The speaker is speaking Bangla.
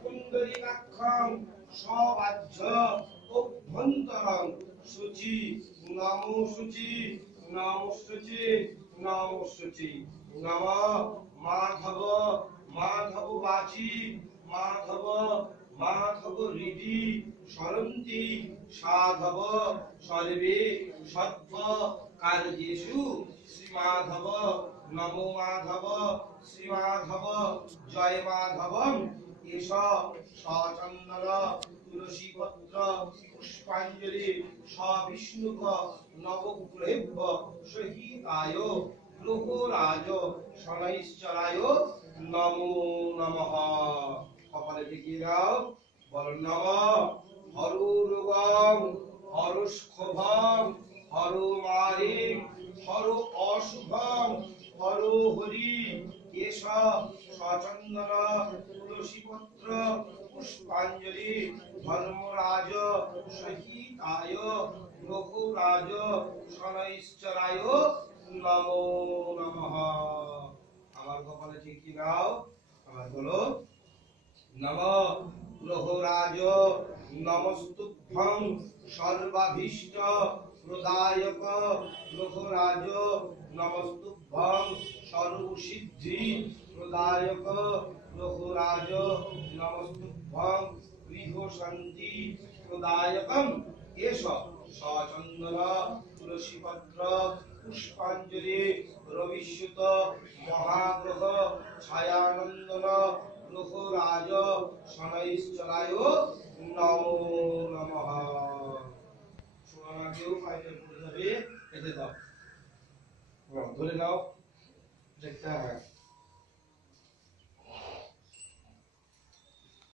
পুণ্ডরীকাক্ষং সবাহ্য অভ্যন্তরং শুচি নমো শুচি নমো শুচি নমো শুচি নম মাধব মাধব বাচি মাধব মাধব হৃদি সরন্তি সাধব সর্বে সত্ত্ব কার্যেষু শ্রীমাধব নমো মাধব শ্রীমাধব জয় মাধবম এষ সচন্দন তুলসী পত্র পুষ্পাঞ্জলি সবিষ্ণুক নবগ্রহেভ্য সহিতায় গ্রহরাজ শনৈশ্চরায় নমো নমঃ। কপালে ঠেকিয়ে দাও, বল নমঃ হরুরগম হরস্খভম হরো মারিং হরো অশুভম হরো হরি কেশ সচন্দন তুলসী পত্র পুষ্পাঞ্জলি ধর্মরাজ সহিতায় রঘুরাজ শনৈশ্চরায় নমো নমঃ। আমার কপালে ঠেকিয়ে দাও, আমার বলো নমঃ গ্রহরাজ নমস্তুভ্যং সর্বাভীষ্ট প্রদায়ক গ্রহরাজ নমস্তুভ্যং সর্বসিদ্ধি প্রদায়ক গ্রহরাজ নমস্তুভ্যং গৃহ শান্তি প্রদায়কম এষ সচন্দন তুলসী পত্র পুষ্পাঞ্জলি রবিস্যুত মহাগ্রহ ছায়ানন্দন গ্রহরাজ শনৈশ্চরায় নমো নমঃ। শোনা কেউ ফাইনাল করে যাবে, এতে দাও ধরে নাও, দেখতে হবে।